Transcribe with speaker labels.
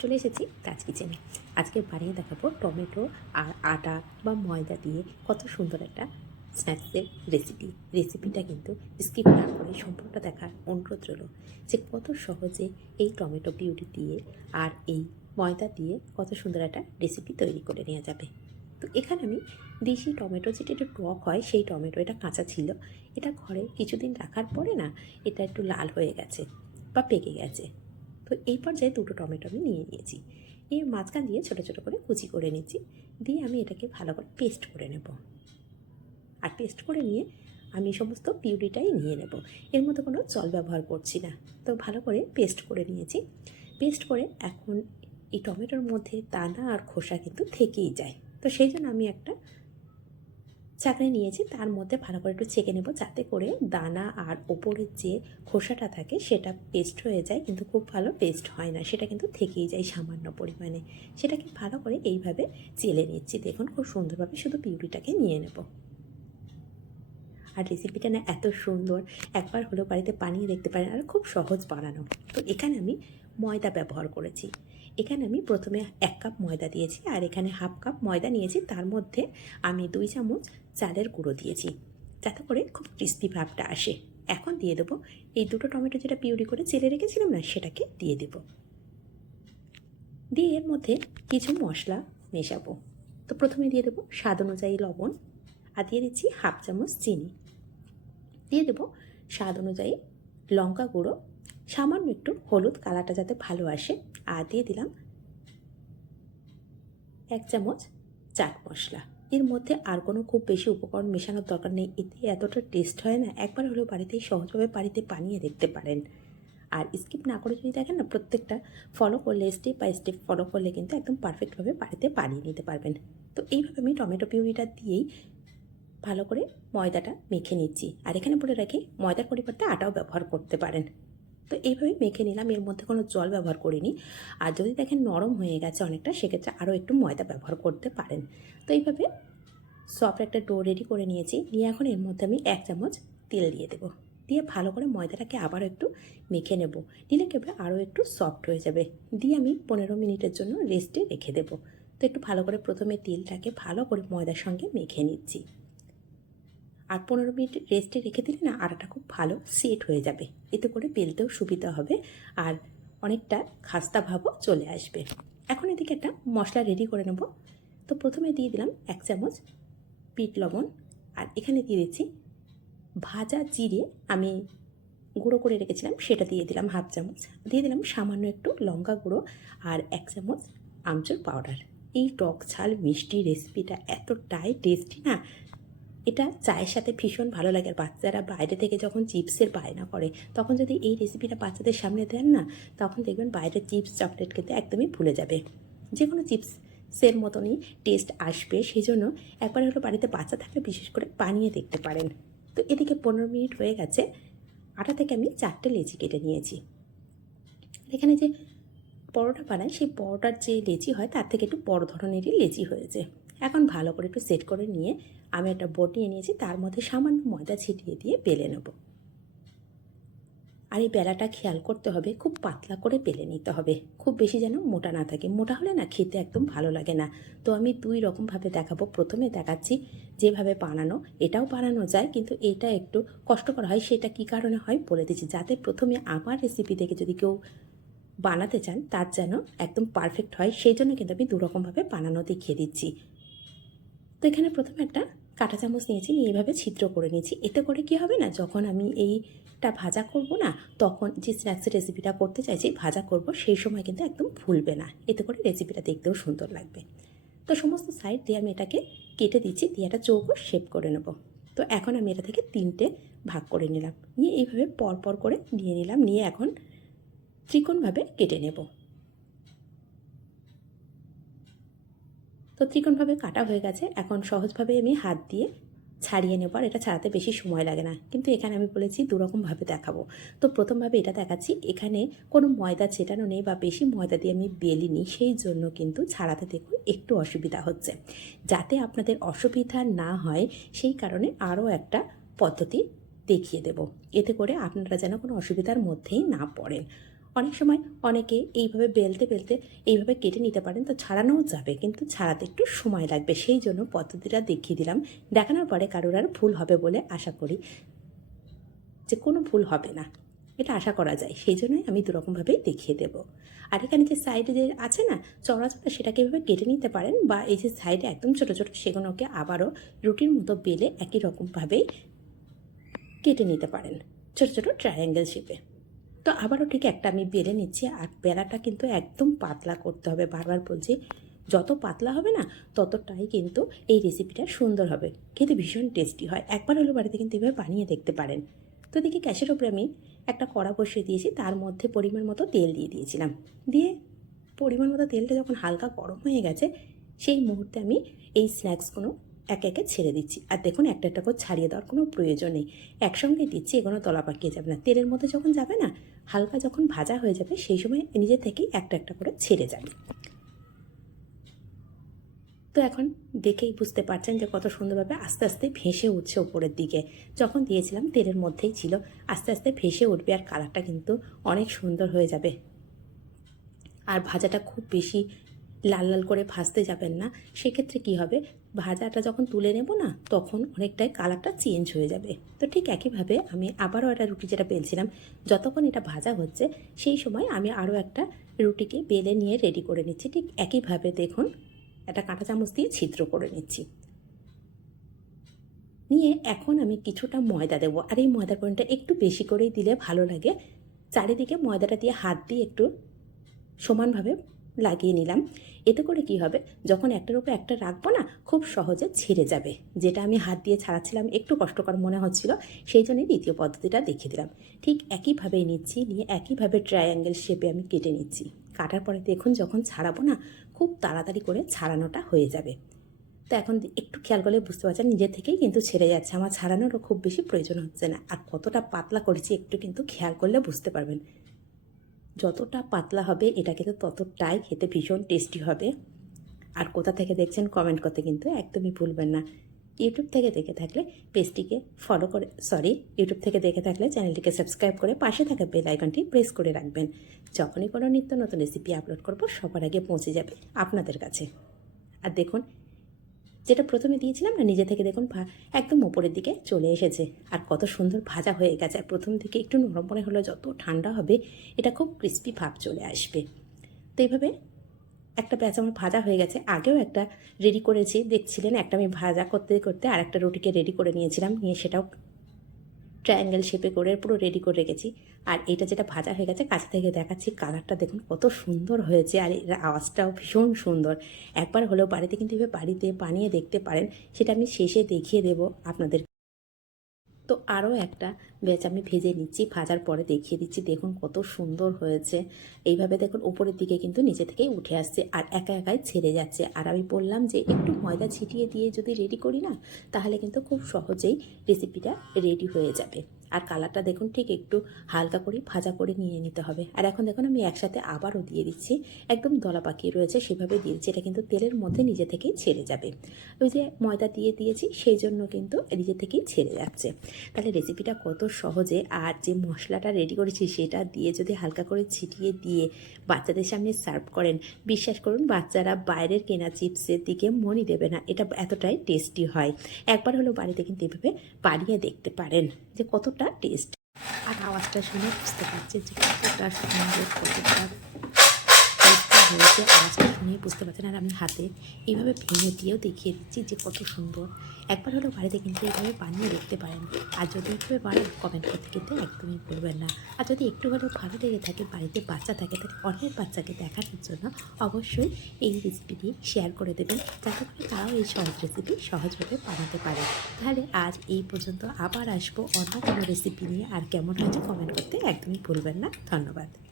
Speaker 1: চলে এসেছি তাজ কিচেনে আজকে বানিয়ে দেখাবো টমেটো আর আটা বা ময়দা দিয়ে কত সুন্দর একটা স্ন্যাক্সের রেসিপি রেসিপিটা কিন্তু স্কিপ না করে সম্পূর্ণটা দেখার অনুরোধ রইল যে কত সহজে এই টমেটো পিউরি দিয়ে আর এই ময়দা দিয়ে কত সুন্দর একটা রেসিপি তৈরি করে নেওয়া যাবে। তো এখানে আমি দেশি টমেটো যেটা একটু টক হয়, সেই টমেটো এটা কাঁচা ছিল। এটা ঘরে কিছুদিন রাখার পরে না, এটা একটু লাল হয়ে গেছে বা পেকে গেছে। তো এই পর্যায়ে দুটো টমেটো আমি নিয়ে নিয়েছি। এর মাঝখান দিয়ে ছোটো ছোটো করে কুচি করে নিচ্ছি। দিয়ে আমি এটাকে ভালো করে পেস্ট করে নেব। আর পেস্ট করে নিয়ে আমি সমস্ত পিউরিটাই নিয়ে নেব। এর মধ্যে কোনো জল ব্যবহার করছি না। তো ভালো করে পেস্ট করে নিয়েছি। পেস্ট করে এখন এই টমেটোর মধ্যে দানা আর খোসা কিন্তু থেকেই যায়। তো সেই জন্য আমি একটা চাকরি নিয়েছি, তার মধ্যে ভালো করে একটু ছেঁকে নেব। যাতে করে দানা আর ওপরের যে খোসাটা থাকে, সেটা পেস্ট হয়ে যায়। কিন্তু খুব ভালো পেস্ট হয় না, সেটা কিন্তু থেকেই যায় সামান্য পরিমাণে। সেটাকে ভালো করে এইভাবে চেলে নিচ্ছি। দেখুন খুব সুন্দরভাবে শুধু পিউরিটাকে নিয়ে নেব। আর রেসিপিটা না এত সুন্দর। একবার হলেও বাড়িতে বানিয়ে দেখতে পারেন আর খুব সহজ বানানো। তো এখানে আমি ময়দা ব্যবহার করেছি। এখানে আমি প্রথমে এক কাপ ময়দা দিয়েছি আর এখানে হাফ কাপ ময়দা নিয়েছি। তার মধ্যে আমি দুই চামচ চালের গুঁড়ো দিয়েছি যাতে করে খুব ক্রিস্পি ভাবটা আসে। এখন দিয়ে দেবো এই দুটো টমেটো যেটা পিউরি করে চেলে রেখেছিলাম না, সেটাকে দিয়ে দেব। দিয়ে এর মধ্যে কিছু মশলা মেশাবো। তো প্রথমে দিয়ে দেবো স্বাদ অনুযায়ী লবণ আর দিয়ে দিচ্ছি হাফ চামচ চিনি। দিয়ে দেবো স্বাদ অনুযায়ী লঙ্কা গুঁড়ো, সামান্য একটু হলুদ কালারটা যাতে ভালো আসে। আর দিয়ে দিলাম এক চামচ চাট মশলা। এর মধ্যে আর কোনো খুব বেশি উপকরণ মেশানোর দরকার নেই। এতে এতটা টেস্ট হয় না, একবার হলেও বাড়িতেই সহজভাবে বাড়িতে বানিয়ে দেখতে পারেন। আর স্কিপ না করে যদি দেখেন না, প্রত্যেকটা ফলো করলে স্টেপ বাই স্টেপ ফলো করলে কিন্তু একদম পারফেক্টভাবে বাড়িতে বানিয়ে নিতে পারবেন। তো এইভাবে আমি টমেটো পিউরিটা দিয়েই ভালো করে ময়দাটা মেখে নিচ্ছি। আর এখানে বলে রাখি, ময়দার পরিবর্তে আটাও ব্যবহার করতে পারেন। তো এইভাবে মেখে নিলাম, এর মধ্যে কোনো জল ব্যবহার করিনি। আর যদি দেখেন নরম হয়ে গেছে অনেকটা, সেক্ষেত্রে আরও একটু ময়দা ব্যবহার করতে পারেন। তো এইভাবে সফট একটা ডো রেডি করে নিয়েছি। নিয়ে এখন এর মধ্যে আমি এক চামচ তেল দিয়ে দেবো। দিয়ে ভালো করে ময়দাটাকে আবারও একটু মেখে নেব। নিলে কেবল আরও একটু সফট হয়ে যাবে। দিয়ে আমি পনেরো মিনিটের জন্য রেস্টে রেখে দেবো। তো একটু ভালো করে প্রথমে তেলটাকে ভালো করে ময়দার সঙ্গে মেখে নিচ্ছি। আর পনেরো মিনিট রেস্টে রেখে দিলে না আটাটা খুব ভালো সেট হয়ে যাবে। এতে করে বেলতেও সুবিধা হবে আর অনেকটা খাস্তা ভাবও চলে আসবে। এখন এদিকে একটা মশলা রেডি করে নেব। তো প্রথমে দিয়ে দিলাম এক চামচ পিট লবণ আর এখানে দিয়ে দিচ্ছি ভাজা জিরে। আমি গুঁড়ো করে রেখেছিলাম, সেটা দিয়ে দিলাম হাফ চামচ। দিয়ে দিলাম সামান্য একটু লঙ্কা গুঁড়ো আর এক চামচ আমচুর পাউডার এই টক ঝাল মিষ্টি রেসিপিটা এতটাই টেস্টি না এটা চায়ের সাথে ভীষণ ভালো লাগে। আর বাচ্চারা বাইরে থেকে যখন চিপসের বায়না করে, তখন যদি এই রেসিপিটা বাচ্চাদের সামনে দেন না, তখন দেখবেন বাইরের চিপস চকলেট খেতে একদমই ভুলে যাবে। যে কোনো চিপসের মতনই টেস্ট আসবে। সেই জন্য একবার হলো বাড়িতে বাচ্চা থাকলে বিশেষ করে বানিয়ে দেখতে পারেন। তো এদিকে পনেরো মিনিট হয়ে গেছে। আটা থেকে আমি চারটে লেচি কেটে নিয়েছি। এখানে যে পরোটা বানাই, সেই পরোটার যে লেচি হয়, তার থেকে একটু বড় ধরনেরই লেচি হয়েছে। এখন ভালো করে একটু সেট করে নিয়ে আমি একটা বোট নিয়ে নিয়েছি, তার মধ্যে সামান্য ময়দা ছিটিয়ে দিয়ে বেলে নেব। আর এই বেলাটা খেয়াল করতে হবে, খুব পাতলা করে বেলে নিতে হবে। খুব বেশি যেন মোটা না থাকে। মোটা হলে না খেতে একদম ভালো লাগে না। তো আমি দুই রকমভাবে দেখাবো। প্রথমে দেখাচ্ছি যেভাবে বানানো, এটাও বানানো যায়, কিন্তু এটা একটু কষ্টকর হয়, সেটা কী কারণে হয় বলে দিচ্ছি। যাতে প্রথমে আমার রেসিপি থেকে যদি কেউ বানাতে চান, তার যেন একদম পারফেক্ট হয়, সেই জন্য কিন্তু আমি দুরকমভাবে বানানো দেখিয়ে দিচ্ছি। তো এখানে প্রথমে একটা কাঁটা চামচ নিয়েছি, নিয়ে এভাবে ছিদ্র করে নিয়েছি। এতে করে কি হবে না, যখন আমি এইটা ভাজা করব না, তখন যে স্ন্যাক্সের রেসিপিটা করতে চাইছি, ভাজা করব, সেই সময় কিন্তু একদম ভুলবে না। এতে করে রেসিপিটা দেখতেও সুন্দর লাগবে। তো সমস্ত সাইড দিয়ে আমি এটাকে কেটে দিচ্ছি, দিয়ে একটা চৌকো শেপ করে নেব। তো এখন আমি এটা থেকে তিনটে ভাগ করে নিলাম। নিয়ে এইভাবে পর পর করে নিয়ে নিলাম, নিয়ে এখন ত্রিকোণভাবে কেটে নেব। তো ত্রিকোণভাবে কাটা হয়ে গেছে। এখন সহজভাবে আমি হাত দিয়ে ছাড়িয়ে নেব, আর এটা ছাড়াতে বেশি সময় লাগে না। কিন্তু এখানে আমি বলেছি দুরকমভাবে দেখাবো। তো প্রথমভাবে এটা দেখাচ্ছি, এখানে কোনো ময়দা ছেটানো নেই বা বেশি ময়দা দিয়ে আমি বেলিনি সেই জন্য কিন্তু ছাড়াতে দেখুন একটু অসুবিধা হচ্ছে। যাতে আপনাদের অসুবিধা না হয়, সেই কারণে আরও একটা পদ্ধতি দেখিয়ে দেব। এতে করে আপনারা যেন কোনো অসুবিধার মধ্যেই না পড়েন। অনেক সময় অনেকে এইভাবে বেলতে বেলতে এইভাবে কেটে নিতে পারেন, তো ছাড়ানোও যাবে, কিন্তু ছাড়াতে একটু সময় লাগবে। সেই জন্য পদ্ধতিটা দেখিয়ে দিলাম। দেখানোর পরে কারোর আর ভুল হবে বলে আশা করি যে কোনো ভুল হবে না। এটা আশা করা যায়। সেই জন্যই আমি দুরকমভাবেই দেখিয়ে দেব। আর এখানে যে সাইডে যে আছে না চড়া চড়া সেটাকে এভাবে কেটে নিতে পারেন বা এই যে সাইডে একদম ছোটো ছোটো, সেগুলোকে আবারও রুটির মতো বেলে একই রকমভাবেই কেটে নিতে পারেন। ছোটো ছোটো ট্রায়াঙ্গেল শেপে তো আবারও ঠিক একটা আমি বেলে নিচ্ছি আর বেলাটা কিন্তু একদম পাতলা করতে হবে। বারবার বলছি, যত পাতলা হবে না, ততটাই কিন্তু এই রেসিপিটা সুন্দর হবে। খেতে ভীষণ টেস্টি হয়। একবার হলো বাড়িতে কিন্তু এভাবে বানিয়ে দেখতে পারেন। তো দেখি গ্যাসের ওপরে আমি একটা কড়া বসিয়ে দিয়েছি, তার মধ্যে পরিমাণ মতো তেল দিয়ে দিয়েছিলাম। দিয়ে পরিমাণ মতো তেলটা যখন হালকা গরম হয়ে গেছে, সেই মুহূর্তে আমি এই স্ন্যাক্সগুলো একে একে ছেড়ে দিচ্ছি। আর দেখুন, একটা একটা করে ছাড়িয়ে দেওয়ার কোনো প্রয়োজন নেই। একসঙ্গে দিচ্ছি, এগুলো তলা পাকিয়ে যাবে না। তেলের মধ্যে যখন যাবে না, হালকা যখন ভাজা হয়ে যাবে, সেই সময় নিজে থেকেই একটা একটা করে ছেড়ে যাবে। তো এখন দেখেই বুঝতে পারছেন যে কত সুন্দরভাবে আস্তে আস্তে ভেসে উঠছে ওপরের দিকে। যখন দিয়েছিলাম, তেলের মধ্যেই ছিল। আস্তে আস্তে ভেসে উঠবে আর কালারটা কিন্তু অনেক সুন্দর হয়ে যাবে। আর ভাজাটা খুব বেশি লাল লাল করে ভাজতে যাবেন না, সেক্ষেত্রে কি হবে? ভাজাটা যখন তুলে নেব না, তখন অনেকটাই কালারটা চেঞ্জ হয়ে যাবে। তো ঠিক একইভাবে আমি আবারও একটা রুটি যেটা বেলছিলাম, যতক্ষণ এটা ভাজা হচ্ছে, সেই সময় আমি আরও একটা রুটিকে বেলে নিয়ে রেডি করে নিচ্ছি। ঠিক একইভাবে দেখুন, একটা কাঁটা চামচ দিয়ে ছিদ্র করে নিচ্ছি। নিয়ে এখন আমি কিছুটা ময়দা দেবো। আর এই ময়দার পরিমাণটা একটু বেশি করেই দিলে ভালো লাগে। চারিদিকে ময়দাটা দিয়ে হাত দিয়ে একটু সমানভাবে লাগিয়ে নিলাম। এতে করে কি হবে? যখন একটার উপর একটা রাখব না, খুব সহজে ছেড়ে যাবে। যেটা আমি হাত দিয়ে ছাড়াচ্ছিলাম, একটু কষ্টকর মনে হচ্ছিল, সেই জন্যই দ্বিতীয় পদ্ধতিটা দেখিয়ে দিলাম। ঠিক একইভাবেই নিচ্ছি, নিয়ে একইভাবে ট্রায়াঙ্গেল শেপে আমি কেটে নিচ্ছি। কাটার পরে দেখুন, যখন ছাড়াবো না, খুব তাড়াতাড়ি করে ছাড়ানোটা হয়ে যাবে। তো এখন একটু খেয়াল করলে বুঝতে পারছেন নিজের থেকেই কিন্তু ছেড়ে যাচ্ছে। আমার ছাড়ানোরও খুব বেশি প্রয়োজন হচ্ছে না। আর কতটা পাতলা করেছি, একটু কিন্তু খেয়াল করলে বুঝতে পারবেন। যতটা পাতলা হবে, এটা কিন্তু ততটাই খেতে ভীষণ টেস্টি হবে। আর কোথা থেকে দেখছেন কমেন্ট করতে কিন্তু একদমই ভুলবেন না। ইউটিউব থেকে দেখে থাকলে পেজটিকে ফলো করে সরি ইউটিউব থেকে দেখে থাকলে চ্যানেলটিকে সাবস্ক্রাইব করে পাশে থাকা বেল আইকনটি প্রেস করে রাখবেন। যখনই কোনো নিত্য নতুন রেসিপি আপলোড করব, সবার আগে পৌঁছে যাবে আপনাদের কাছে। আর দেখুন যেটা প্রথমে দিয়েছিলাম না, নিজে থেকে দেখুন একদম ওপরের দিকে চলে এসেছে। আর কত সুন্দর ভাজা হয়ে গেছে। আর প্রথম থেকে একটু নরম মনে হলো, যত ঠান্ডা হবে, এটা খুব ক্রিস্পি ভাব চলে আসবে। তো এইভাবে একটা প্যাঁচ আমার ভাজা হয়ে গেছে। আগেও একটা রেডি করেছি। দেখছিলেন, একটা আমি ভাজা করতে করতে আর একটা রুটিকে রেডি করে নিয়েছিলাম। নিয়ে সেটাও ট্রায়াঙ্গেল শেপে করে পুরো রেডি করে রেখেছি। আর এটা যেটা ভাজা হয়ে গেছে, কাছ থেকে দেখাচ্ছি কালারটা দেখুন কত সুন্দর হয়েছে। আর এর আওয়াজটাও ভীষণ সুন্দর। একবার হলেও বাড়িতে কিন্তু এভাবে বাড়িতে বানিয়ে দেখতে পারেন, সেটা আমি শেষে দেখিয়ে দেব আপনাদের তো আরও একটা ব্যাচ আমি ভেজে নিচ্ছি, ভাজার পরে দেখিয়ে দিচ্ছি। দেখুন কত সুন্দর হয়েছে। এইভাবে দেখুন উপরের দিকে কিন্তু নিচে থেকেই উঠে আসছে আর একা একাই ছেড়ে যাচ্ছে। আর আমি বললাম যে একটু ময়দা ছিটিয়ে দিয়ে যদি রেডি করি না, তাহলে কিন্তু খুব সহজেই রেসিপিটা রেডি হয়ে যাবে। আর কালারটা দেখুন, ঠিক একটু হালকা করে ভাজা করে নিয়ে নিতে হবে। আর এখন দেখুন, আমি একসাথে আবারও দিয়ে দিচ্ছি। একদম দলা পাকিয়ে রয়েছে, সেভাবে দিয়ে দিচ্ছি, এটা কিন্তু তেলের মধ্যে নিজে থেকেই ছেড়ে যাবে। ওই যে ময়দা দিয়ে দিয়েছি, সেই জন্য কিন্তু নিজে থেকেই ছেড়ে যাচ্ছে। তাহলে রেসিপিটা কত সহজে, আর যে মশলাটা রেডি করেছি, সেটা দিয়ে যদি হালকা করে ছিটিয়ে দিয়ে বাচ্চাদের সামনে সার্ভ করেন, বিশ্বাস করুন, বাচ্চারা বাইরের কেনা চিপসের দিকে মনই দেবে না, এটা এতটাই টেস্টি হয়। একবার হলো বাড়িতে কিন্তু এভাবে বানিয়ে দেখতে পারেন। যে কতটা টেস্ট। আর আওয়াজটা শুনে বুঝতে পারছি যে কতটা সুন্দর কতটা হয়েছে আওয়াজটা শুনেই বুঝতে পারছেন আর আমি হাতে এইভাবে ভেঙে দিয়েও দেখিয়ে দিচ্ছি যে কত সুন্দর। একবার হলো বাড়িতে কিন্তু এইভাবে বানিয়ে দেখতে পারেন। আর যদি এইভাবে বাড়েন কমেন্ট করতে কিন্তু একদমই ভুলবেন না। আর যদি একটু হলেও ভালো লেগে থাকে, বাড়িতে বাচ্চা থাকে, তাহলে অনেক বাচ্চাকে দেখানোর জন্য অবশ্যই এই রেসিপিটি শেয়ার করে দেবেন। যাতে করে তারাও এই সহজ রেসিপি সহজভাবে বানাতে পারে। তাহলে আজ এই পর্যন্ত আবার আসব অন্য কোনো রেসিপি নিয়ে। আর কেমন হয়েছে কমেন্ট করতে একদমই ভুলবেন না। ধন্যবাদ।